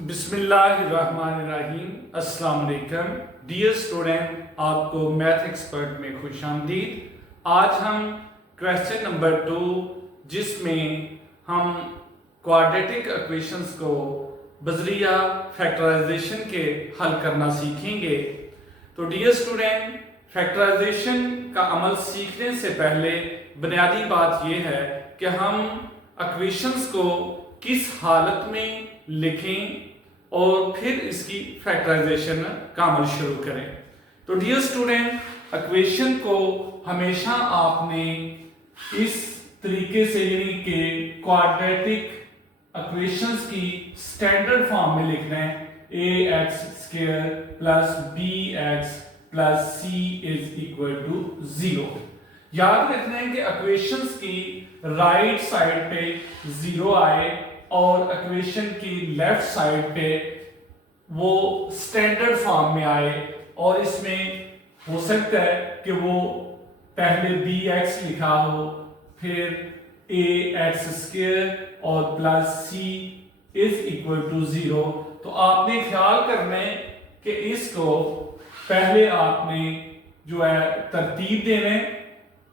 बिस्मिल्लाहिर्रहमानिर्रहीम। अस्सलाम वालेकुम डियर स्टूडेंट, आपको मैथ एक्सपर्ट में खुशामदीद। आज हम क्वेश्चन नंबर 2 जिसमें हम क्वाड्रेटिक इक्वेशंस को बजरिया फैक्टराइजेशन के हल करना सीखेंगे। तो डियर स्टूडेंट, फैक्टराइजेशन का अमल सीखने से पहले बुनियादी बात यह है कि हम इक्वेशंस को किस हालत में लिखें और फिर इसकी फैक्टराइजेशन का अमल शुरू करें। तो डियर स्टूडेंट, इक्वेशन को हमेशा आपने इस तरीके से यानी कि क्वाड्रेटिक इक्वेशंस की स्टैंडर्ड फॉर्म में लिखना है। ax² plus bx plus c is equal to 0। याद रखना है कि इक्वेशंस की राइट साइड पे 0 आए और इक्वेशन की लेफ्ट साइड पे वो स्टैंडर्ड फॉर्म में आए, और इसमें हो सकता है कि वो पहले bx लिखा हो, फिर ax² और plus c is equal to 0। तो आपने ख्याल करना है कि इसको पहले आपने जो है तरतीब देना है,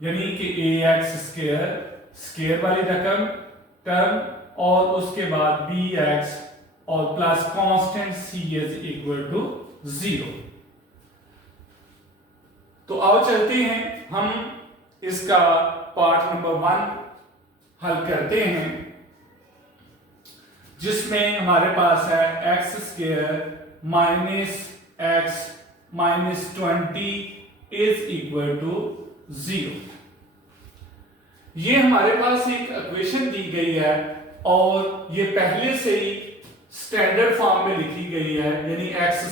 यानी कि ax² स्क्वायर वाली रकम टर्म और उसके बाद bx और plus constant c is equal to 0। तो आओ चलते हैं, हम इसका पार्ट नंबर 1 हल करते हैं, जिसमें हमारे पास है x² minus x minus 20 is equal to 0। ये हमारे पास एक इक्वेशन दी गई है और ये पहले से ही स्टैंडर्ड फॉर्म में लिखी गई है, यानी x²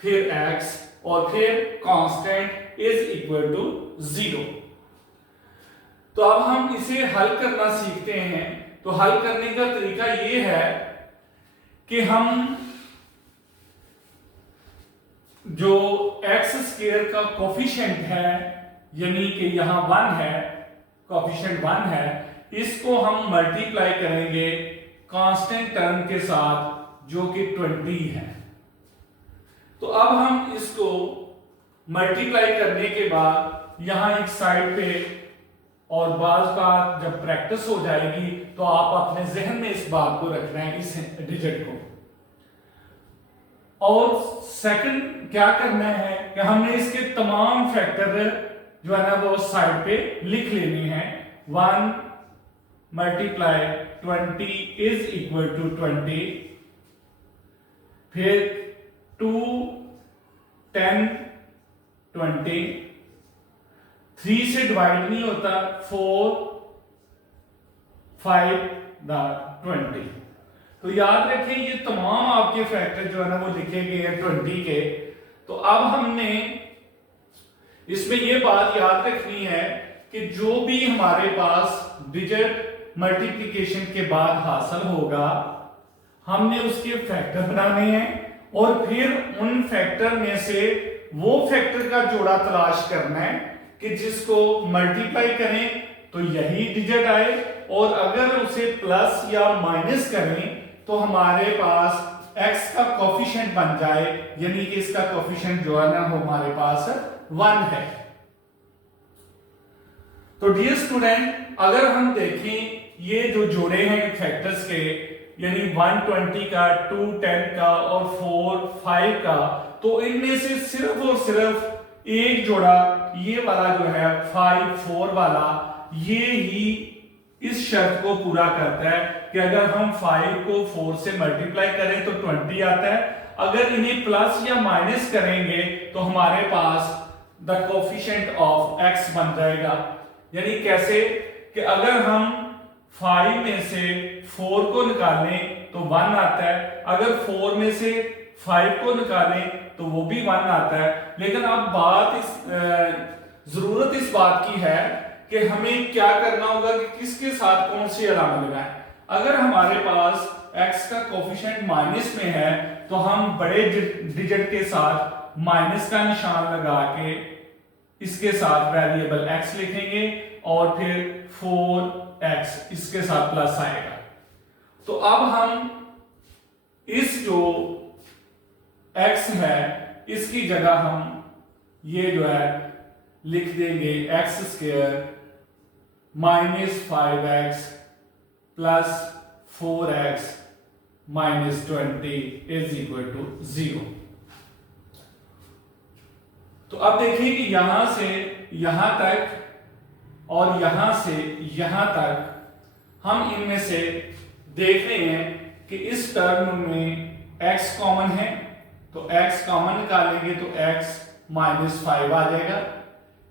फिर x और फिर कांस्टेंट इज इक्वल टू 0। तो अब हम इसे हल करना सीखते हैं। तो हल करने का तरीका ये है कि हम जो x² का कोफिशिएंट है, यानी कि यहां 1 है, कोफिशिएंट 1 है, इसको हम मल्टीप्लाई करेंगे कांस्टेंट टर्म के साथ जो कि 20 है। तो अब हम इसको मल्टीप्लाई करने के बाद यहां एक साइड पे, और बार बार जब प्रैक्टिस हो जाएगी तो आप अपने जहन में इस बात को रखना है, इस डिजिट को। और सेकंड क्या करना है कि हमने इसके तमाम फैक्टर जो है ना वो साइड पे लिख लेने हैं। 1 मल्टीप्लाई 20 इज इक्वल टू 20, फिर 2 10 20, 3 से डिवाइड नहीं होता, 4 5 20। तो याद रखें ये तमाम आपके फैक्टर जो है ना वो लिखे गए हैं 20 के। तो अब हमने इसमें ये बात याद रखनी है कि जो भी हमारे पास डिजिट मल्टीप्लिकेशन के बाद हासिल होगा, हमने उसके फैक्टर बनाने हैं और फिर उन फैक्टर में से वो फैक्टर का जोड़ा तलाश करना है कि जिसको मल्टीप्लाई करें तो यही डिजिट आए, और अगर उसे प्लस या माइनस करें तो हमारे पास x का कोफिशिएंट बन जाए, यानी कि इसका कोफिशिएंट जो है ना हमारे पास 1 है। तो डियर स्टूडेंट, अगर हम देखें ये जो जोड़े हैं फैक्टर्स के, यानी 120 का, 210 का और 4 5 का, तो इनमें से सिर्फ और सिर्फ एक जोड़ा ये वाला जो है 5 4 वाला, ये ही इस शर्त को पूरा करता है कि अगर हम 5 को 4 से मल्टीप्लाई करें तो 20 आता है। अगर इन्हें प्लस या माइनस करेंगे तो हमारे पास द कोफिशिएंट ऑफ x बन जाएगा। यानी कैसे कि अगर हम 5 में से 4 को निकालें तो 1 आता है, अगर 4 में से 5 को निकालें तो वो भी 1 आता है। लेकिन अब जरूरत इस बात की है कि हमें क्या करना होगा कि किसके साथ कौन सी अलामत लगाएं। अगर हमारे पास x का कोफिशिएंट माइनस में है तो हम बड़े डिजिट के साथ माइनस का निशान लगा के इसके साथ वेरिएबल x लिखेंगे और फिर 4x इसके साथ प्लस आएगा। तो अब हम इस जो x है इसकी जगह हम ये जो है लिख देंगे x square minus 5x plus 4x minus 20 is equal to 0। तो अब देखिए कि यहां से यहां तक और यहां से यहां तक हम इनमें से देख रहे हैं कि इस टर्म में x कॉमन है, तो x कॉमन निकालेंगे तो x माइनस 5 आ जाएगा।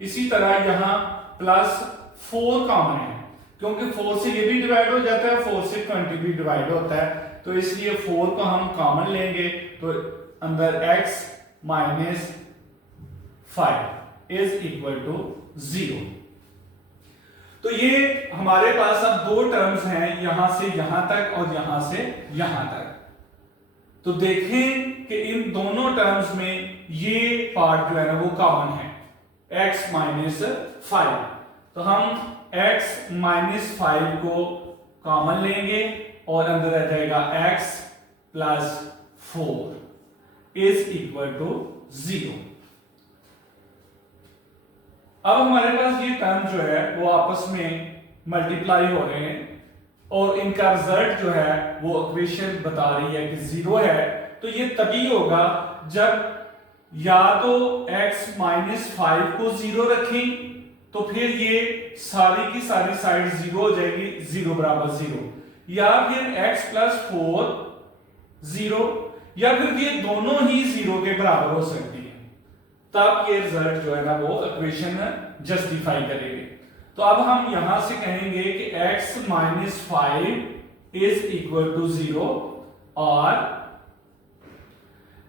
इसी तरह यहां प्लस 4 कॉमन है, क्योंकि 4 से ये भी डिवाइड हो जाता है, 4 से 20 भी डिवाइड होता है, तो इसलिए 4 को हम कॉमन लेंगे तो अंदर x minus 5 is equal to 0। तो ये हमारे पास अब दो टर्म्स हैं, यहां से यहां तक और यहां से यहां तक। तो देखें कि इन दोनों टर्म्स में ये पार्ट जो है ना वो कॉमन है, x माइनस 5। तो हम x माइनस 5 को कॉमन लेंगे और अंदर आ जाएगा x plus 4 is equal to 0। अब हमारे पास ये टर्म जो है वो आपस में मल्टीप्लाई हो रहे हैं और इनका रिजल्ट जो है वो इक्वेशन बता रही है कि 0 है। तो ये तभी होगा जब या तो x माइनस 5 को 0 रखें तो फिर ये सारी की सारी साइड 0 हो जाएगी, 0 बराबर 0, या फिर x प्लस 4 0, या फिर ये दोनों ही 0 के बराबर हो सकती है, तब ये रिजल्ट जो है ना वो इक्वेशन जस्टिफाई करेंगे। तो अब हम यहां से कहेंगे कि x minus 5 is equal to 0 और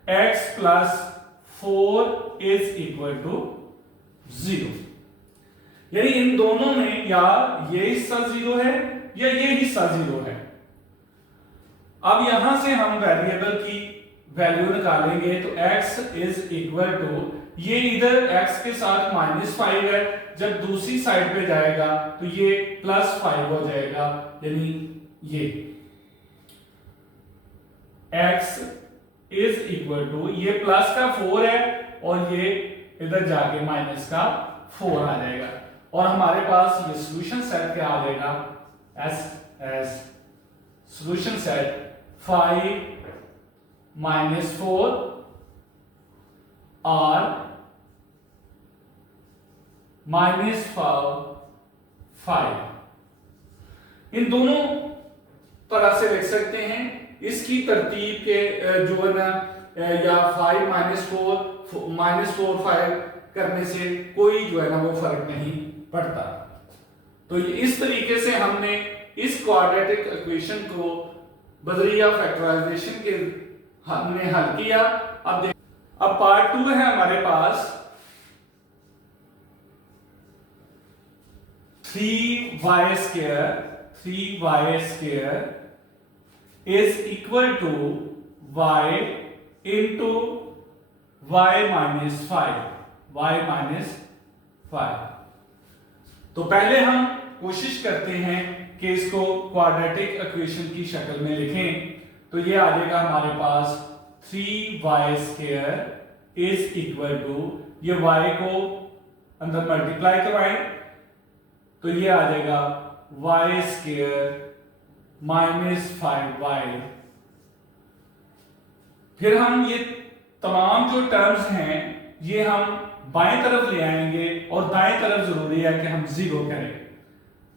x plus 4 is equal to 0। यानी इन दोनों में या ये हिस्सा 0 है या ये हिस्सा 0 है। अब यहां से हम वेरिएबल की वैल्यू निकालेंगे तो x इज इक्वल टू, ये इधर x के साथ माइनस 5 है, जब दूसरी साइड पे जाएगा तो ये प्लस 5 हो जाएगा, यानी ये x इज इक्वल टू, ये प्लस का 4 है और ये इधर जाके माइनस का 4 आ जाएगा और हमारे पास ये सॉल्यूशन सेट क्या आ जाएगा, एस सॉल्यूशन सेट 5 माइनस 4 और माइनस 5। इन दोनों तरह से लिख सकते हैं। इसकी तरतीब के जो है ना या 5 माइनस 4 5 करने से कोई जो है ना वो फर्क नहीं पड़ता। तो इस तरीके से हमने इस क्वाड्रेटिक इक्वेशन को बदरिया फैक्टराइजेशन के हमने हल किया। अब पार्ट 2 है हमारे पास 3y square is equal to y into y minus 5। तो पहले हम कोशिश करते हैं कि इसको क्वाड्रेटिक इक्वेशन की शक्ल में लिखें। तो ये आ जाएगा हमारे पास 3y square is equal to, ये y को अंदर मल्टीप्लाई करवाएं तो ये आ जाएगा y स्क्वायर माइनस 5y। फिर हम ये तमाम जो टर्म्स हैं ये हम बाएं तरफ ले आएंगे और दाएं तरफ जरूरी है कि हम 0 करें।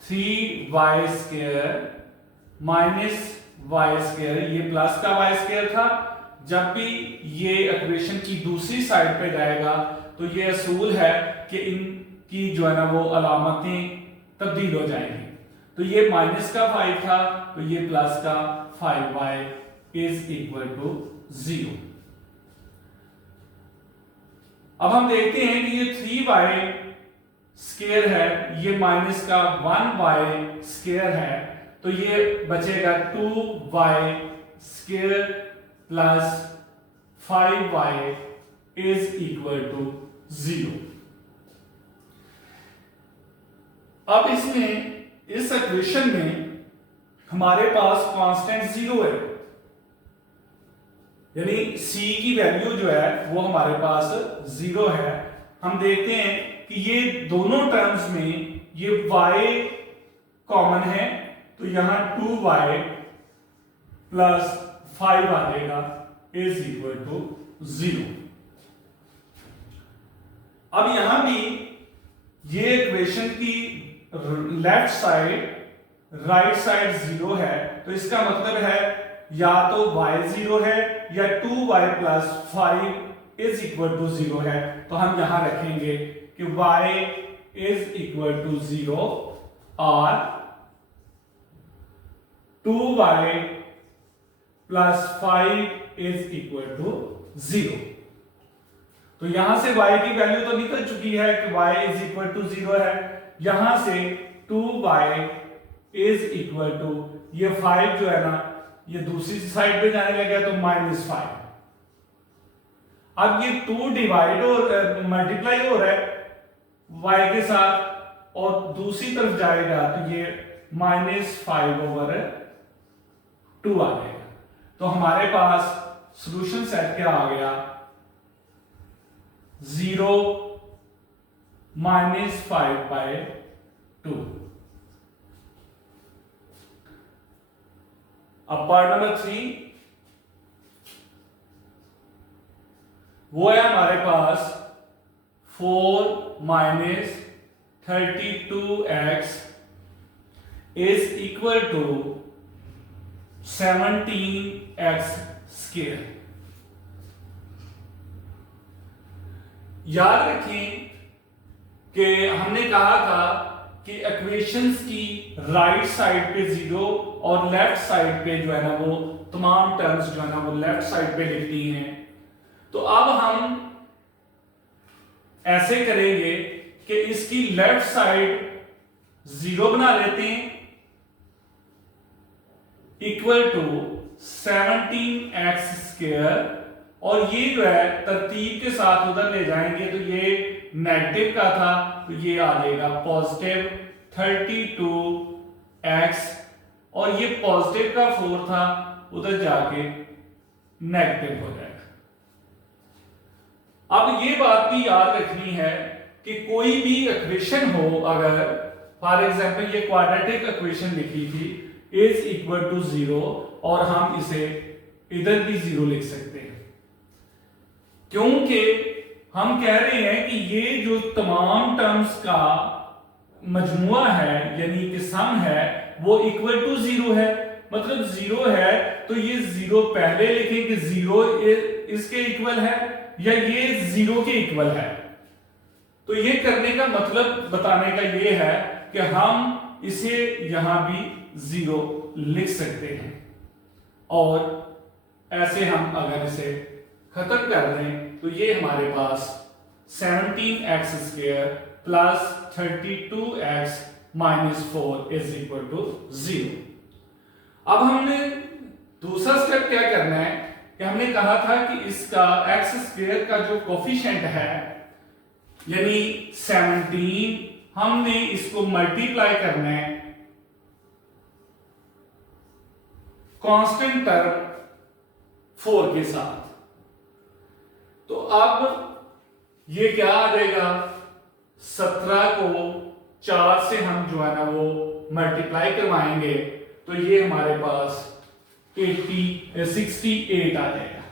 3y square minus y square, ये प्लस का y स्क्वायर था, जब भी ये इक्वेशन की दूसरी साइड पे जाएगा तो ये असूल है कि इनकी जो है ना वो अलामतें तब्दील हो जाएंगी। तो ये माइनस का 5 था तो ये प्लस का 5y इज इक्वल टू 0। अब हम देखते हैं कि ये 3y स्क्वायर है, ये माइनस का 1y स्क्वायर है, तो ये बचेगा 2y square plus 5y is equal to 0। अब इसमें इस इक्वेशन में हमारे पास कांस्टेंट 0 है, यानी c की वैल्यू जो है वो हमारे पास 0 है। हम देखते हैं कि ये दोनों टर्म्स में ये y कॉमन है, तो यहां 2y प्लस 5 आ जाएगा इज इक्वल टू 0। अब यहां भी ये इक्वेशन की लेफ्ट साइड राइट साइड 0 है, तो इसका मतलब है या तो y 0 है या 2y plus 5 is equal to 0 है। तो हम यहां रखेंगे कि y इज इक्वल टू 0 और 2y plus 5 is equal to 0। तो यहां से y की वैल्यू तो निकल चुकी है कि y इज इक्वल टू 0 है। यहां से 2y इज इक्वल टू ये 5 जो है ना ये दूसरी साइड पे जाने लगा तो -5। अब ये 2 डिवाइड और मल्टीप्लाई हो रहा है y के साथ और दूसरी तरफ जाएगा तो ये -5/2 आ जाएगा। तो हमारे पास सॉल्यूशन सेट क्या आ गया 0 -5/2। अब पार्ट नंबर 3 वो है हमारे पास 4 - 32x is equal to 17x square. याद रखें कि हमने कहा था कि इक्वेशंस की राइट साइड पे 0 और लेफ्ट साइड पे जो है ना वो तमाम टर्म्स जो है ना वो लेफ्ट साइड पे लिखती हैं। तो अब हम ऐसे करेंगे कि इसकी लेफ्ट साइड 0 बना लेते हैं इक्वल टू 17x स्क्वायर, और ये जो है तरतीब के साथ उधर ले जाएंगे तो ये नेगेटिव का था तो ये आ जाएगा पॉजिटिव 32x, और ये पॉजिटिव का 4 था उधर जाके नेगेटिव हो जाएगा। अब ये बात भी याद रखनी है कि कोई भी इक्वेशन हो, अगर फॉर एग्जांपल ये क्वाड्रेटिक इक्वेशन लिखी थी इज इक्वल टू 0 और हम इसे इधर भी 0 लिख सकते हैं, क्योंकि हम कह रहे हैं कि ये जो तमाम टर्म्स का मजमुआ है यानी कि सम है वो इक्वल टू 0 है। मतलब 0 है तो ये 0 पहले लिखें कि 0 इसके इक्वल है या ये 0 के इक्वल है। तो ये करने का मतलब बताने का ये है कि हम इसे यहां भी 0 लिख सकते हैं, और ऐसे हम अगर इसे खत्म कर दें तो ये हमारे पास 17x square plus 32x minus 4 is equal to 0। अब हमने दूसरा स्टेप क्या करना है कि हमने कहा था कि इसका x स्क्वायर का जो कोफिशिएंट है यानी 17, हमने इसको मल्टीप्लाई करना है कांस्टेंट टर्म 4 के साथ। तो अब ये क्या आ जाएगा 17 को 4 से हम जो है ना वो मल्टीप्लाई करवाएंगे तो ये हमारे पास 68 आ जाएगा।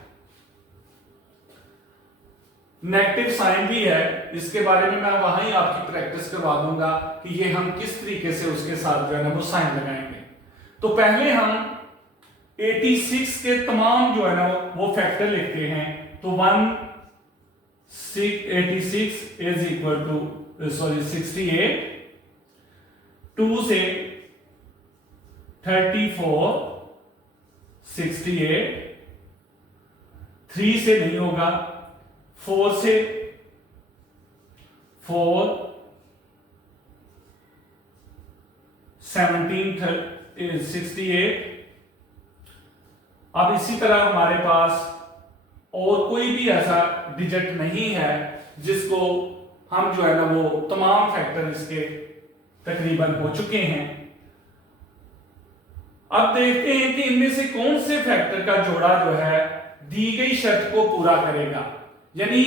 नेगेटिव साइन भी है, इसके बारे में मैं वहां ही आपकी प्रैक्टिस करवा दूंगा कि ये हम किस तरीके से उसके साथ जो है ना वो साइन लगाएंगे। तो पहले हम 86 के तमाम जो है ना वो फैक्टर लिखते हैं। तो 86 इज इक्वल टू 68, 2 से 34, 68, 3 से नहीं होगा, 4 से 4, 17 68। अब इसी तरह हमारे पास और कोई भी ऐसा डिजिट नहीं है जिसको हम जो है ना वो तमाम फैक्टर इसके तकरीबन हो चुके हैं। अब देखते हैं कि इनमें से कौन से फैक्टर का जोड़ा जो है दी गई शर्त को पूरा करेगा। यानी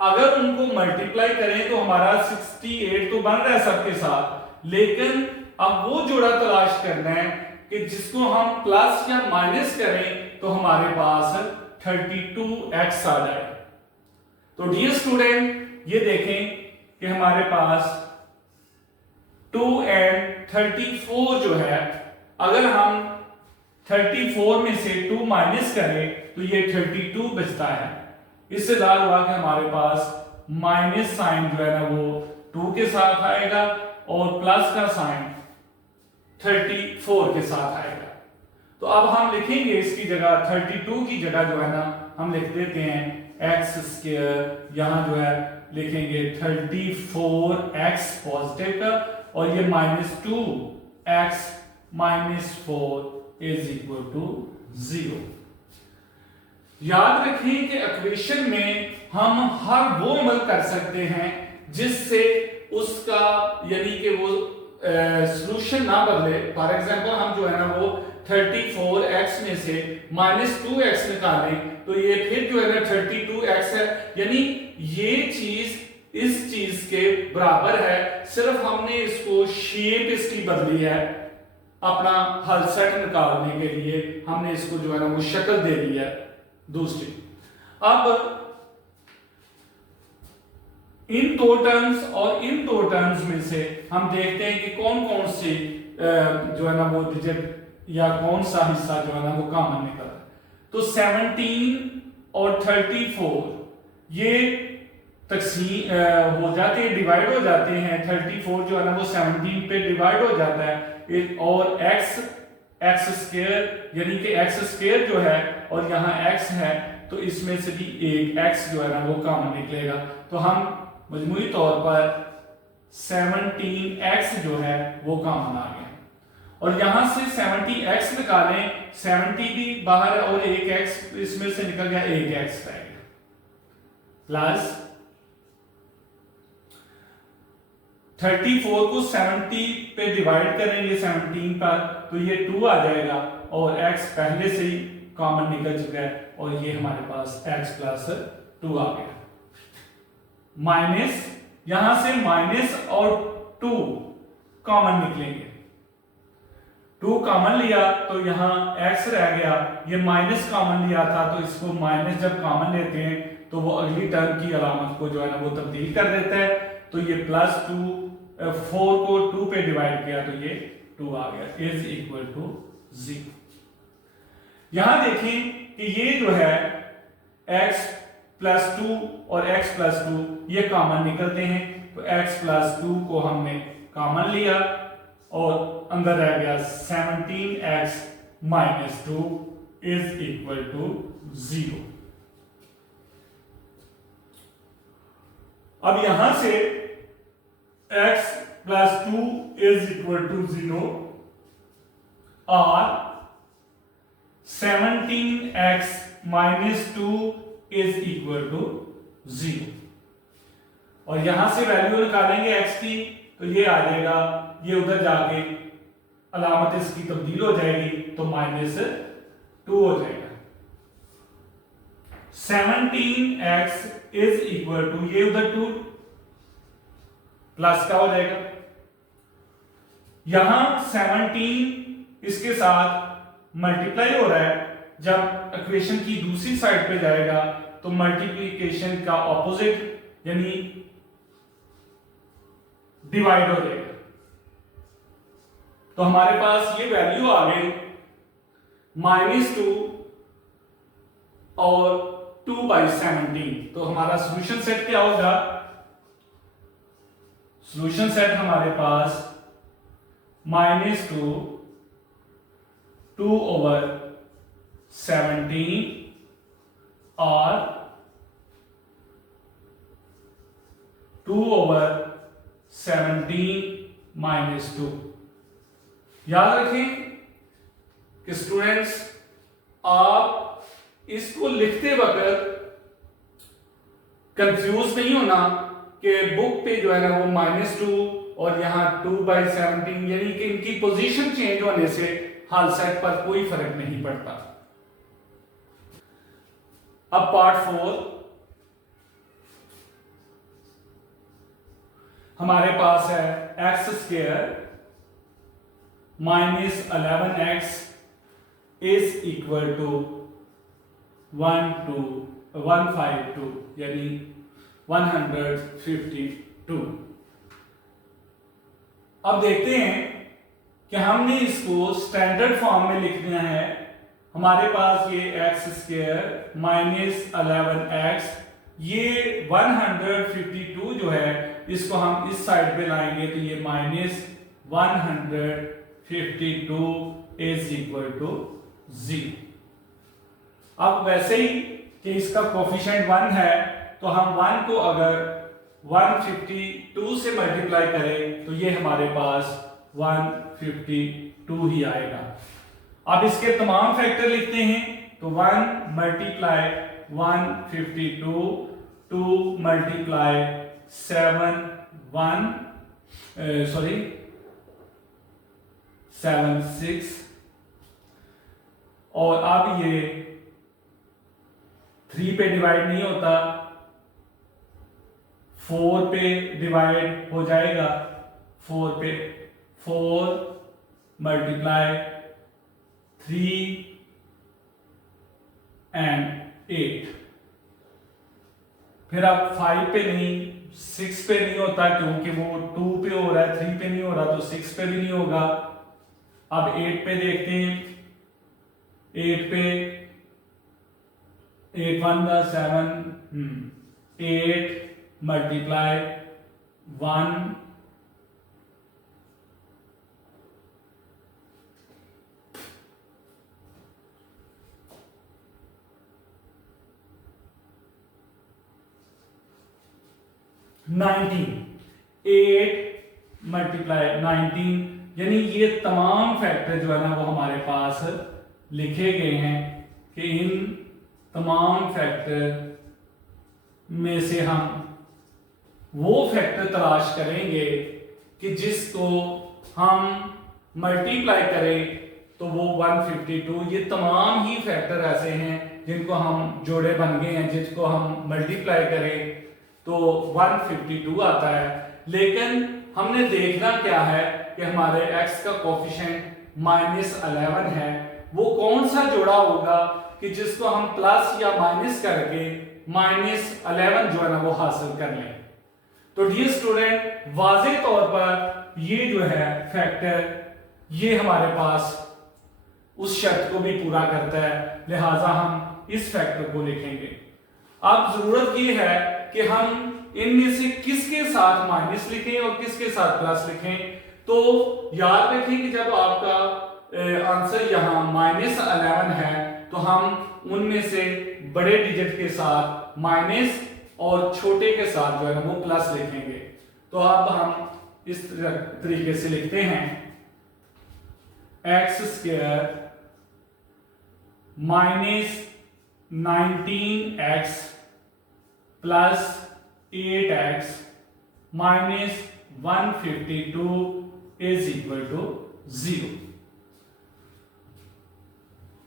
अगर उनको मल्टीप्लाई करें तो हमारा 68 तो बन रहा है सबके साथ, लेकिन अब वो जोड़ा तलाश करना है कि जिसको हम प्लस या माइनस करें तो हमारे पास 32x आ जाए। तो डियर स्टूडेंट ये देखें कि हमारे पास 2 एंड 34 जो है, अगर हम 34 में से 2 माइनस करें तो ये 32 बचता है। इससे जाहिर हुआ कि हमारे पास माइनस साइन जो है ना वो 2 के साथ आएगा और प्लस का साइन 34 के साथ आएगा। तो अब हम लिखेंगे इसकी जगह 32 की जगह जो है ना हम लिख देते हैं एक्स स्क्वायर, यहां जो है लिखेंगे 34x पॉजिटिव का और ये -2x -4 इज इक्वल टू 0। याद रखें कि इक्वेशन में हम हर वो अमल कर सकते हैं जिससे उसका यानी कि वो सॉल्यूशन ना बदले। फॉर एग्जांपल हम जो है ना वो 34x में से -2x निकालें तो ये फिर जो है ना 32x है, यानी ये चीज इस चीज के बराबर है, सिर्फ हमने इसको शेप इसकी बदली है। अपना हल सेट निकालने के लिए हमने इसको जो है ना वो शक्ल दे दी है दूसरी। अब इन दो टर्म्स और इन दो टर्म्स में से हम देखते हैं कि कौन कौन सी जो है ना वो डिजिट या कौन सा हिस्सा जो है ना वो कॉमन निकलता है। तो 17 और 34 ये तकसीम हो जाते हैं, डिवाइड हो जाते हैं। 34 जो है ना वो 17 पे डिवाइड हो जाता है और x स्क्वायर यानी कि x स्क्वायर जो है और यहाँ x है तो इसमें से भी एक x जो है ना वो कॉमन निकलेगा। तो हम मजमूई तौर पर 17x जो है वो कॉमन आ गया और यहां से 70x निकालें, 70 भी बाहर है और एक x इसमें से निकल गया, एक x रह गया प्लस 34 को 70 पे डिवाइड करेंगे 17 पर तो ये 2 आ जाएगा और x पहले से ही कॉमन निकल चुका है और ये हमारे पास x प्लस 2 आ गया। माइनस यहां से माइनस और 2 कॉमन निकलेंगे, 2 कॉमन लिया तो यहां x रह गया, ये माइनस कॉमन लिया था तो इसको माइनस जब कॉमन लेते हैं तो वो अगली टर्म की अलामत को जो है ना वो तब्दील कर देता है। तो ये +2 4 को 2 पे डिवाइड किया तो ये 2 आ गया इज इक्वल टू 0। यहां देखें कि ये जो है x + 2 और x + 2 ये कॉमन निकलते हैं तो x + 2 को हमने कॉमन लिया और अंदर रह गया 17x - 2 इज इक्वल टू 0। अब यहां से x + 2 इज इक्वल टू 0 और 17x - 2 इज इक्वल टू 0 और यहां से वैल्यू निकालेंगे x की तो ये आ जाएगा, ये उधर जाके अलामत इसकी तब्दील हो जाएगी तो -2 हो जाएगा। 17x इज इक्वल टू ये उधर 2 प्लस का हो जाएगा, यहां 17 इसके साथ मल्टीप्लाई हो रहा है, जब इक्वेशन की दूसरी साइड पे जाएगा तो मल्टीप्लिकेशन का ऑपोजिट यानी डिवाइड हो जाएगा। तो हमारे पास ये वैल्यू आ गई -2 और 2/17। तो हमारा सॉल्यूशन सेट क्या होगा? सॉल्यूशन सेट हमारे पास -2 2/17 और 2/17 - 2। याद रखें कि स्टूडेंट्स आप इसको लिखते वक्त कंफ्यूज नहीं होना कि बुक पे जो है ना वो -2 और यहाँ 2/17 यानी कि इनकी पोजीशन चेंज होने से हल सेट पर कोई फर्क नहीं पड़ता। अब पार्ट 4 हमारे पास है x square minus 11x is equal to 152 यानी 152। अब देखते हैं कि हमने इसको स्टैंडर्ड फॉर्म में लिखना है। हमारे पास ये एक्स स्क्वायर माइनस 11x, ये 152 जो है इसको हम इस साइड पे लाएंगे तो ये माइनस 152 इज इक्वल टू 0। अब वैसे ही कि इसका कोफिशिएंट 1 है तो हम 1 को अगर 152 से मल्टीप्लाई करें तो ये हमारे पास 152 ही आएगा। अब इसके तमाम फैक्टर लिखते हैं तो 1 मल्टीप्लाई 152, 2 मल्टीप्लाई 76 और अब ये 3 पे डिवाइड नहीं होता, 4 पे डिवाइड हो जाएगा। 4 पे 4 मल्टीप्लाई 3 एंड 8। फिर अब 5 पे नहीं, 6 पे नहीं होता क्योंकि वो 2 पे हो रहा है, 3 पे नहीं हो रहा तो 6 पे भी नहीं होगा। अब 8 पे देखते हैं। 8 पे 8 1 का 7, 8 मल्टीप्लाई 1 19, 8 मल्टीप्लाई 19, यानी ये तमाम फैक्टर जो है ना वो हमारे पास लिखे गए हैं कि इन तमाम फैक्टर में से हम वो फैक्टर तलाश करेंगे कि जिसको हम मल्टीप्लाई करें तो वो 152। ये तमाम ही फैक्टर ऐसे हैं जिनको हम जोड़े बन गए हैं, जिसको हम मल्टीप्लाई करें तो 152 आता है। लेकिन हमने देखना क्या है कि हमारे x का कोफिशिएंट -11 है, वो कौन सा जोड़ा होगा कि जिसको हम प्लस या माइनस करके -11 जो है ना वो हासिल कर लें। तो डियर स्टूडेंट, वाज़ेह तौर पर ये जो है फैक्टर ये हमारे पास उस शर्त को भी पूरा करता है, लिहाजा हम इस फैक्टर को लिखेंगे। अब जरूरत ये है कि हम इनमें से किसके साथ माइनस लिखें और किसके साथ प्लस लिखें। तो याद रखें कि जब आपका आंसर यहाँ -11 है तो हम उनमें से बड़े डिजिट के साथ माइनस और छोटे के साथ जो है ना वो प्लस लिखेंगे। तो अब हम इस तरीके से लिखते हैं x square -19x plus 8x minus 152 is equal to 0।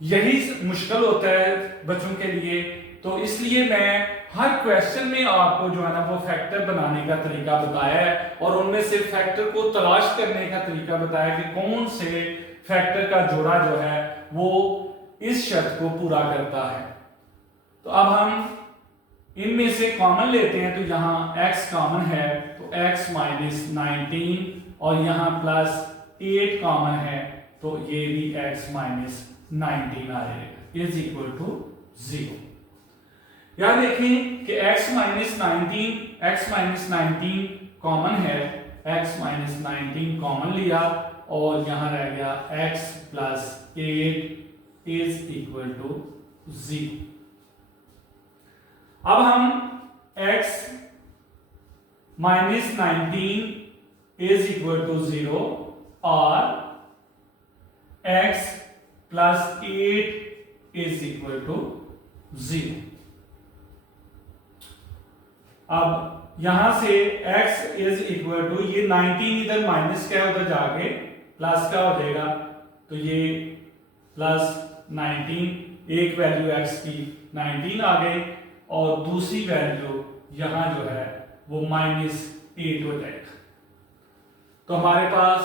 यही मुश्किल होता है बच्चों के लिए, तो इसलिए मैं हर क्वेश्चन में आपको जो है ना वो फैक्टर बनाने का तरीका बताया है और उनमें से फैक्टर को तलाश करने का तरीका बताया कि कौन से फैक्टर का जोड़ा जो है वो इस शर्त को पूरा करता है। तो अब हम इनमें से कॉमन लेते हैं तो यहाँ x कॉमन है तो x -19 और यहाँ प्लस 8 कॉमन है तो ये भी x -19 आ जाएगा इज इक्वल टू 0। यहां देखें कि x -19 कॉमन है, x -19 कॉमन लिया और यहां रह गया x plus 8 is equal to 0। अब हम x -19 इज इक्वल टू 0 और x plus 8 is equal to 0। अब यहां से x इज इक्वल टू ये 19 इधर माइनस क्या है उधर जाके प्लस का हो जाएगा तो ये प्लस 19 एक वैल्यू x की 19 आ गई और दूसरी वैल्यू यहाँ जो है वो -8 हो जाएगा। तो हमारे पास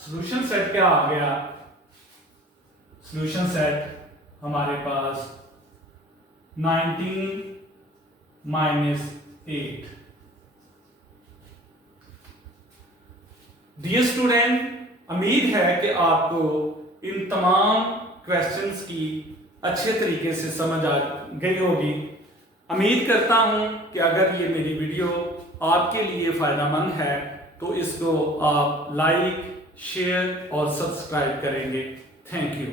सॉल्यूशन सेट क्या आ गया? सॉल्यूशन सेट हमारे पास 19 - 8। डियर स्टूडेंट, उम्मीद है कि आपको इन तमाम क्वेश्चंस की अच्छे तरीके से समझ आ गई होगी। उम्मीद करता हूं कि अगर ये मेरी वीडियो आपके लिए फायदेमंद है तो इसको आप लाइक, शेयर और सब्सक्राइब करेंगे। Thank you.